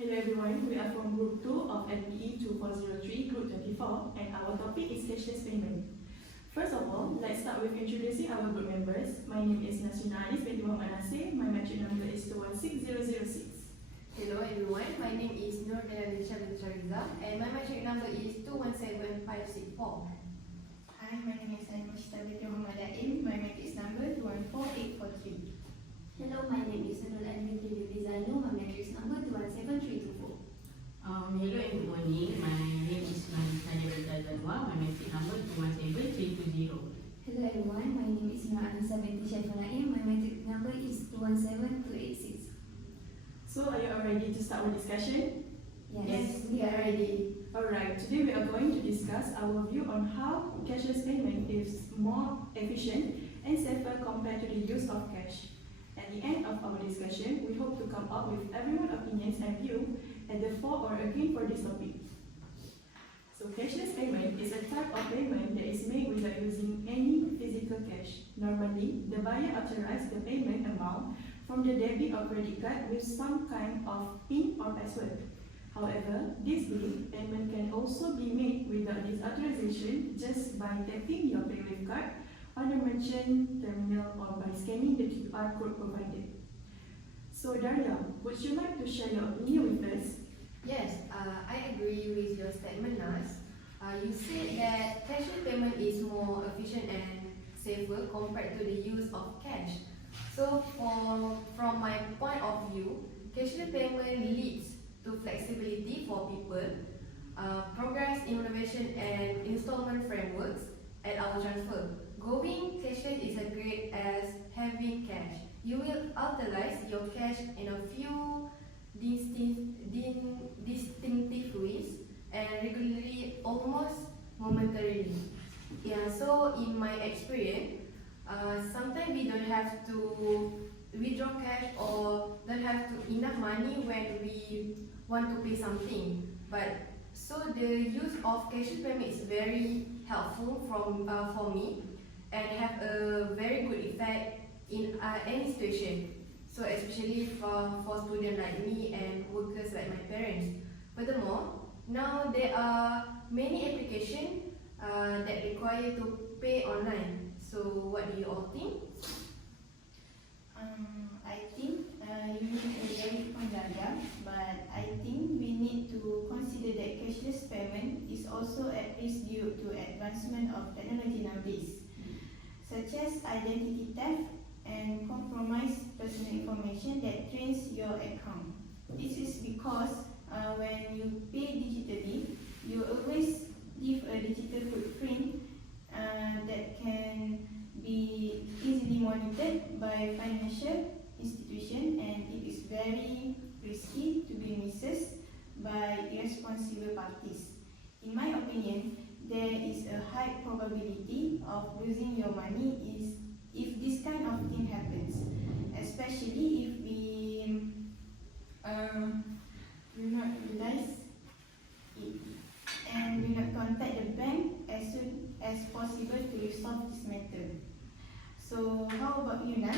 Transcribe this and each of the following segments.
Hello everyone, we are from Group 2 of LPE 2403, Group 24, and our topic is cashless payment. First of all, let's start with introducing our group members. My name is Nasional Alis binti Muhammad Nasir. My matric number is 216006. Hello everyone, my name is Nur Melalisha Riza and my matric number is 217564. Hi, my name is Anushtha binti Muhammad Aim. My matrix number 214843. Hello, my name is Nurul Admin Rizano. My matrix number 217324. Hello and good morning. My name is Manisha Zanwa. My matric number 217320. Hello everyone, my name is Nur Anissa binti Syaiful Naim. My matrix number is 217286. So, are you all ready to start our discussion? Yes, we are ready. Alright, today we are going to discuss our view on how cashless payment is more efficient and safer compared to the use of cash. At the end of our discussion, we hope to come up with everyone's opinions and view at the for or against for this topic. So cashless payment is a type of payment that is made without using any physical cash. Normally, the buyer authorizes the payment amount from the debit or credit card with some kind of PIN or password. However, this way, payment can also be made without this authorization just by tapping your payment card on the merchant terminal or by scanning the QR code provided. So Daria, would you like to share your opinion with us? Yes, I agree with your statement, Nas. You said that cashless payment is more efficient and safer compared to the use of cash. So from my point of view, cashless payment leads to flexibility for people, progress, innovation and installment frameworks at our transfer. Going cashless is as great as having cash. You will utilize your cash in a few distinctive ways and regularly, almost momentarily. Yeah, so in my experience, sometimes we don't have to withdraw cash or don't have enough money when we want to pay something. But so the use of cashless payment is very helpful for me and have a very good effect in any situation. So especially for students like me and workers like my parents. Furthermore, now there are many applications that require to pay online. So what do you all think? I think you make a very point, Daria, but I think we need to consider that cashless payment is also at risk due to advancement of technology nowadays, such as identity theft and compromised personal information that drains your account. This is because when you pay digitally, you always leave a digital footprint that can be easily monitored by financial institution, and it is very risky to be misused by irresponsible parties. In my opinion, there is a high probability of losing your money if this kind of thing happens, especially if we do not realize it and do not contact the bank as soon as possible to resolve this matter. So how about you, Nas?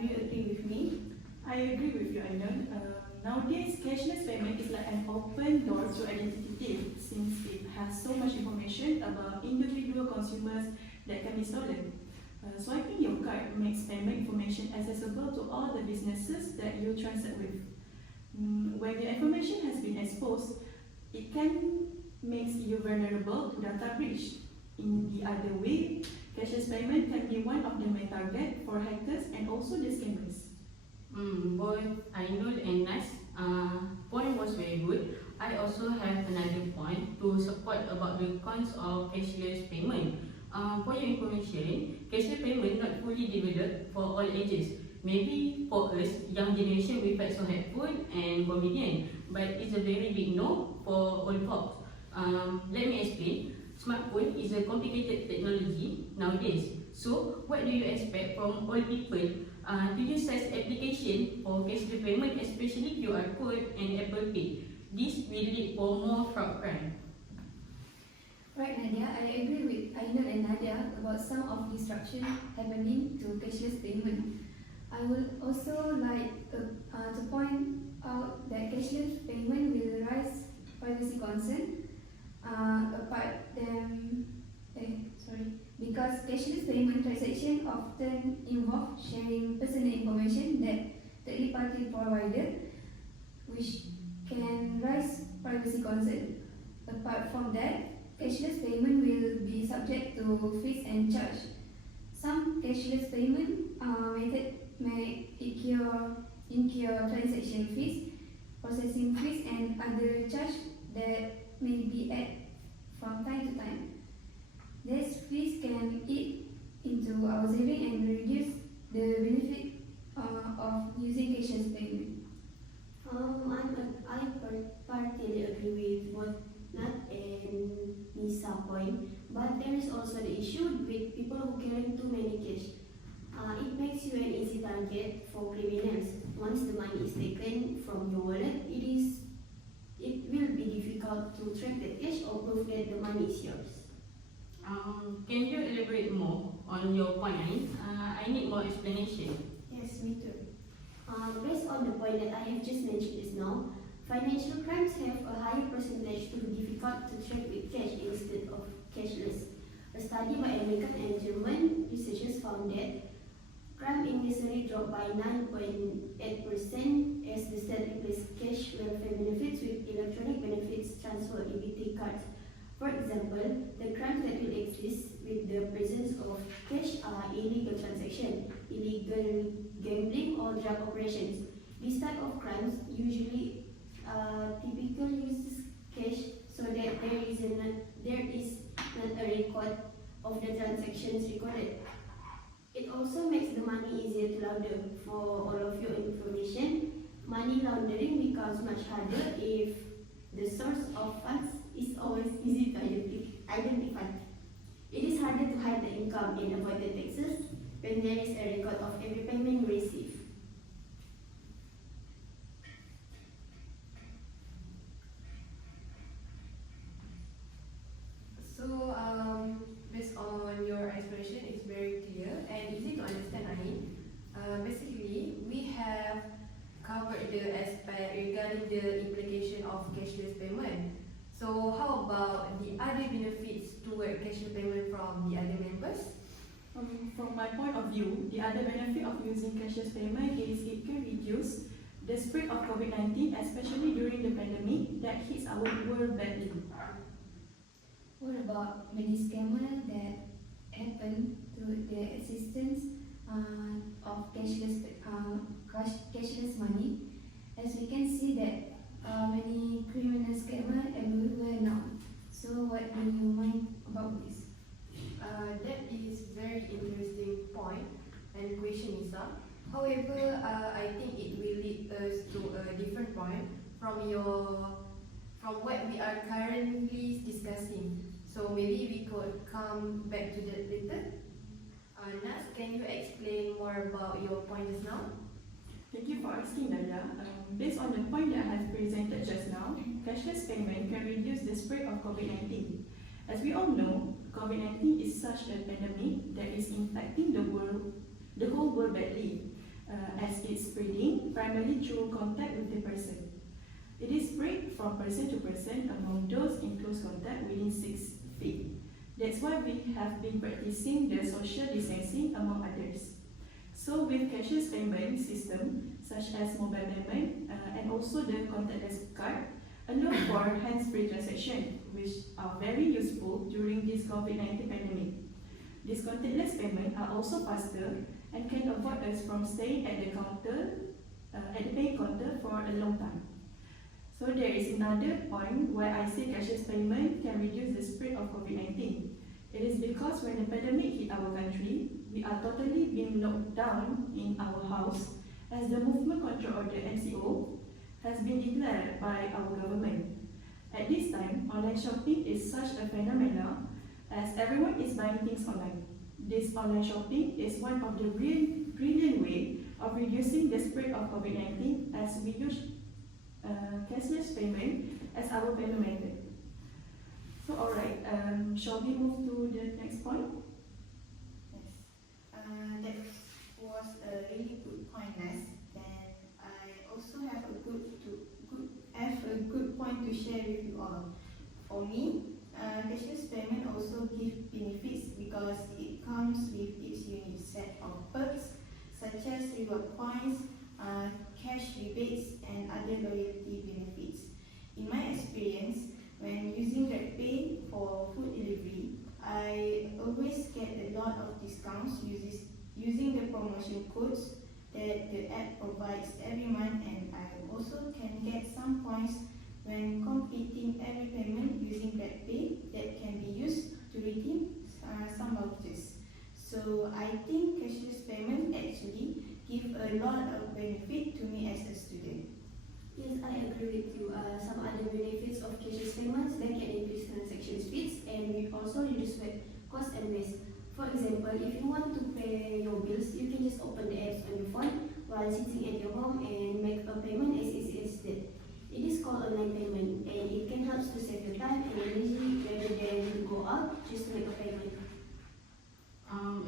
Do you agree with me? I agree with you, Aidan. Nowadays, cashless payment is like an open door to identity theft since it has so much information about individual consumers that can be stolen. Swiping your card makes payment information accessible to all the businesses that you transact with. When the information has been exposed, it can make you vulnerable to data breach. In the other way, cashless payment can be one of the main targets for hackers and also the scammers. Both Ainul and Nas point was very good. I also have another point to support about the cons of cashless payment. For your information, cashless payment not fully developed for all ages. Maybe for us, young generation, we find so helpful and convenient, but it's a very big no for old folks. Let me explain. Smartphone is a complicated technology nowadays. So, what do you expect from old people to use such application for cashless payment, especially QR code and Apple Pay? This will lead for more fraud crime. Right, Nadia, I agree with Ainul and Nadia about some of disruption happening to cashless payment. I would also like to point out that cashless payment provider, which can raise privacy concerns. Apart from that, cashless payment will be subject to fees and charge. Some cashless payment method may incur transaction fees, processing fees, and other charges that may be added from time to time. These fees can eat into our saving and reduce the benefit of using cashless payment. I partly agree with both Nat and Nisa point, but there is also the issue with people who carry too many cash. It makes you an easy target for criminals. Once the money is taken from your wallet, it will be difficult to track the cash or prove that the money is yours. Can you elaborate more on your point, Ain? I need more explanation. Yes, me too. Based on the point that I have just mentioned just now, financial crimes have a higher percentage to be difficult to track with cash instead of cashless. A study by American and German researchers found that crime in Missouri dropped by 9.8% as the state replaced cash welfare benefits with electronic benefits transfer EBT cards. For example, the crimes that will exist with the presence of cash are illegal transactions, illegal gambling, or drug operations. This type of crimes usually typically uses cash so that there is not a record of the transactions recorded. It also makes the money easier to launder. For all of your information, money laundering becomes much harder if the source of funds is always easy to identify. It is harder to hide the income and avoid the taxes when there is a record of every payment you receive. So, based on your explanation, it's very clear and easy to understand, Ain. Basically, we have covered the aspect regarding the implication of cashless payment. So, how about the other benefits toward cashless payment from the other members? From my point of view, the other benefit of using cashless payment is it can reduce the spread of COVID-19, especially during the pandemic that hits our world badly. What about many scammers that happen through the existence of cashless money? As we can see that many criminal scammers everywhere now. So what do you mind about this? That is very interesting point and question, Isa. However, I think it will lead us to a different point from what we are currently discussing. So maybe we could come back to that later. Nas, can you explain more about your point just now? Thank you for asking, Daya. Based on the point that I have presented just now, cashless payment can reduce the spread of COVID-19. As we all know, COVID-19 is such a pandemic that is impacting the whole world badly, as it's spreading primarily through contact with the person. It is spread from person to person among those in close contact within 6 feet. That's why we have been practicing the social distancing among others. So with cashless payment system such as mobile payment and also the contactless card allow for hands-free transaction, which are very useful during this COVID-19 pandemic. These contactless payments are also faster and can avoid us from staying at the paying counter for a long time. So there is another point where I say cashless payment can reduce the spread of COVID-19. It is because when the pandemic hit our country, we are totally being locked down in our house as the movement control order MCO has been declared by our government. At this time, online shopping is such a phenomenon as everyone is buying things online. This online shopping is one of the brilliant way of reducing the spread of COVID-19 as we use cashless payment as our payment method. So alright, shall we move to the next point? Yes. That was a really good point, Nas. Then I also have a good point to share with you all. For me, cashless payment also gives benefits because it comes with its unique set of perks such as reward points, cash rebates, and other loyalty benefits. In my experience, when using GrabPay for food delivery, I always get a lot of discounts using the promotion codes that the app provides every month, and I also can get some points when completing every payment using GrabPay that can be used to redeem some vouchers. So I think cashless payment actually give a lot of benefit to me as a student. Yes, I agree with you. Some other benefits of cashless payments, they can increase transaction speeds and we also reduce cost and waste. For example, if you want to pay your bills, you can just open the apps on your phone while sitting at your home and make a payment as easy as that. It is called online payment and it can help to save your time and energy rather than to go out just to make a payment.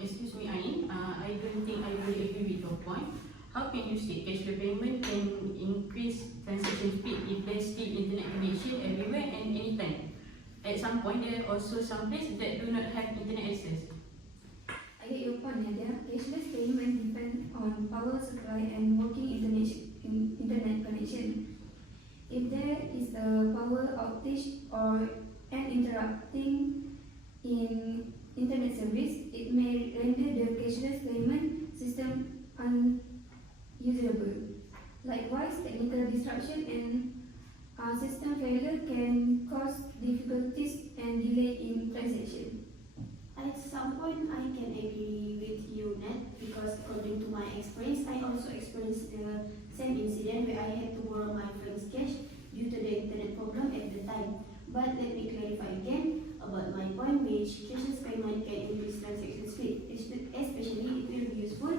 Excuse me, Ain. I don't think I really agree with your point. How can you say cashless payment can increase transaction speed if there's still internet connection everywhere and anytime? At some point, there are also some places that do not have internet access. I get your point, Nadia. Cashless payment depends on power supply and working internet connection. If there is a power outage or an interrupting in internet service, it may render the cashless payment system unusable. Likewise, technical disruption and system failure can cause difficulties and delay in transaction. At some point, I can agree with you, Nat, because according to my experience, I also experienced the same incident where I had to borrow my friend's cash due to the internet problem at the time. But let me clarify again about my point, which cashless payment can increase transaction speed, especially it will be useful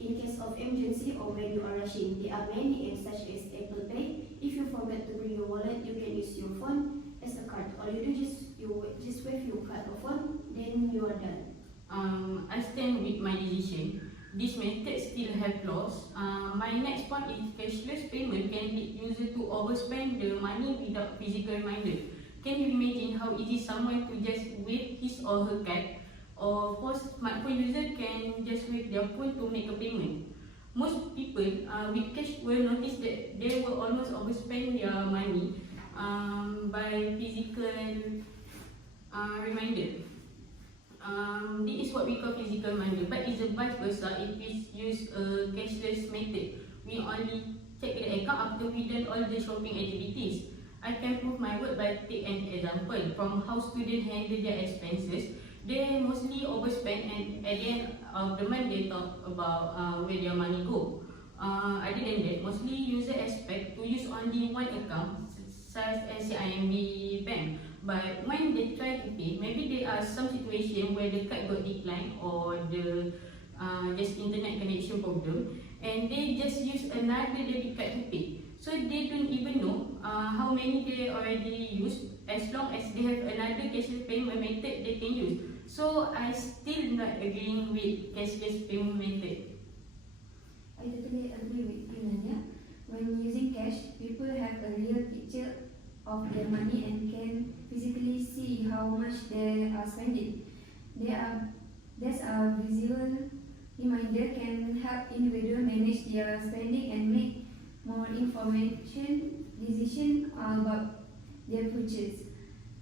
in case of emergency or when you are rushing. There are many apps such as Apple Pay. If you forget to bring your wallet, you can use your phone as a card. All you do is you just wave your card or phone, then you are done. I stand with my decision. This method still have flaws. My next point is cashless payment can lead user to overspend the money without physical reminder. Can you imagine how easy someone to just wave his or her card, or for smartphone user can just wave their phone to make a payment? Most people with cash will notice that they will almost overspend their money by physical reminder. This is what we call physical reminder, but it's a vice versa if we use a cashless method. We only check the account after we done all the shopping activities. I can prove my word by take an example from how students handle their expenses. They mostly overspend and at the end of the month they talk about where their money go. Other than that, mostly users expect to use only one account such as the IMB bank. But when they try to pay, maybe there are some situation where the card got declined or the just internet connection problem, and they just use another debit card to pay. So they don't even know how many they already used. As long as they have another cashless payment method, they can use. So I still not agreeing with cashless payment method. I totally agree with you, Nadia. When using cash, people have a real picture of their money and can physically see how much they are spending. There's a visual reminder can help individuals manage their spending and make more information decision about their purchase.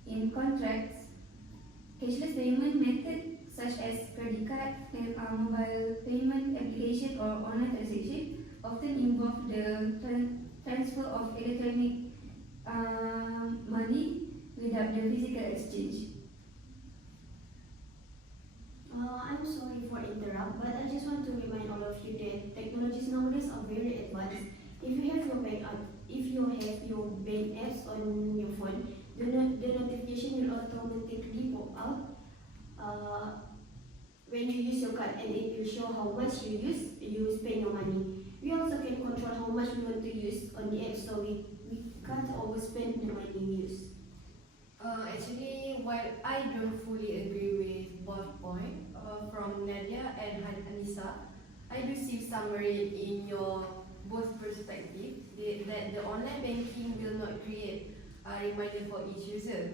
In contrast, cashless payment methods such as credit card and mobile payment application or online transaction often involve the transfer of electronic money without the physical exchange. I'm sorry for interrupt, but I just want to remind all of you that technologies nowadays are very advanced. If you have your bank apps on your phone, the notification will automatically pop out when you use your card, and it will show how much you spend your money. We also can control how much we want to use on the app, so we can't overspend the money we use. Actually, while I don't fully agree with both points from Nadia and Anissa, I do see summary in your both perspectives that the online banking will not create a reminder for each user.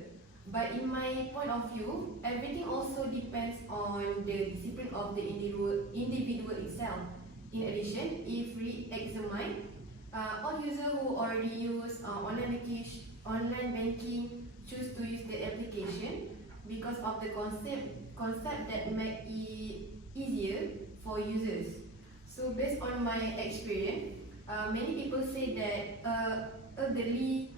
But in my point of view, everything also depends on the discipline of the individual itself. In addition, if we examine All users who already use online banking choose to use the application because of the concept that make it easier for users. So based on my experience, many people say that elderly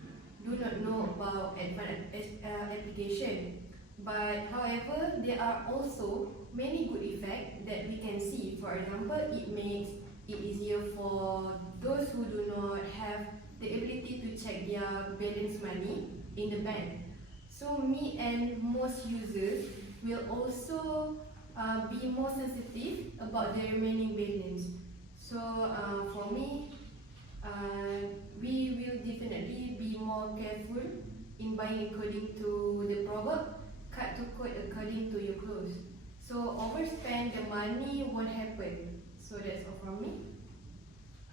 do not know about advanced application. But however, there are also many good effects that we can see. For example, it makes it easier for those who do not have the ability to check their balance money in the bank. So me and most users will also be more sensitive about the remaining balance. So for me, we will definitely be more careful in buying according to the proverb, cut to quote according to your clothes. So overspend the money won't happen. So that's all from me.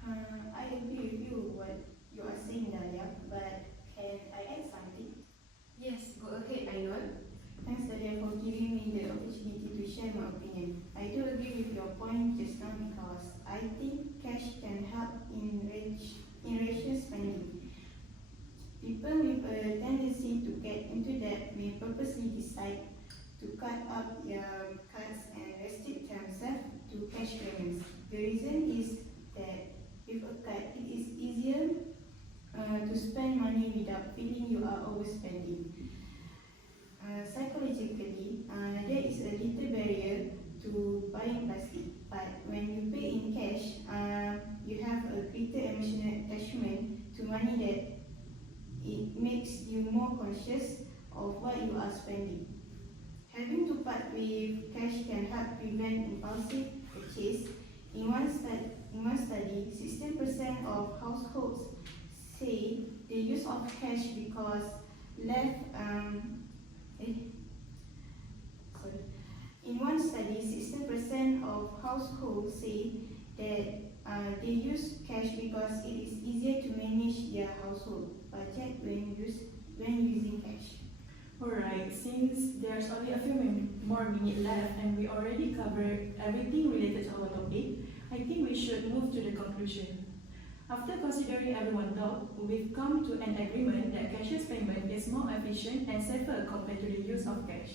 I agree with you what you are saying, Dahlia, but can I add something? Yes, go ahead, Ainul. Thanks, Dahlia, for giving me the opportunity to share my opinion. I do agree with your point just now because I think cash can help in rational spending. People with a tendency to get into debt may purposely decide to cut up their cards and restrict themselves to cash payments. The reason is that with a card, it is easier to spend money without feeling you are overspending. Psychologically, there is a little barrier to buying plastic, but when you pay in cash, you have a greater emotional attachment to money that it makes you more conscious of what you are spending. Having to part with cash can help prevent impulsive purchase. In one study, 16% of households say the use of cash because In one study, 16% of households say that they use cash because it is easier to manage their household budget when using cash. Alright, since there's only a few more minutes left and we already covered everything related to our topic, I think we should move to the conclusion. After considering everyone's thought, we've come to an agreement that cashless payment is more efficient and safer compared to the use of cash.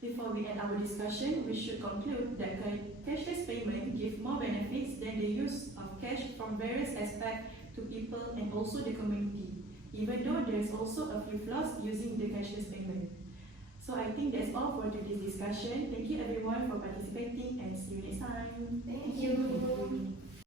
Before we end our discussion, we should conclude that cashless payment gives more benefits than the use of cash from various aspects to people and also the community, even though there is also a few flaws using the cashless payment. So I think that's all for today's discussion. Thank you everyone for participating and see you next time. Thank you.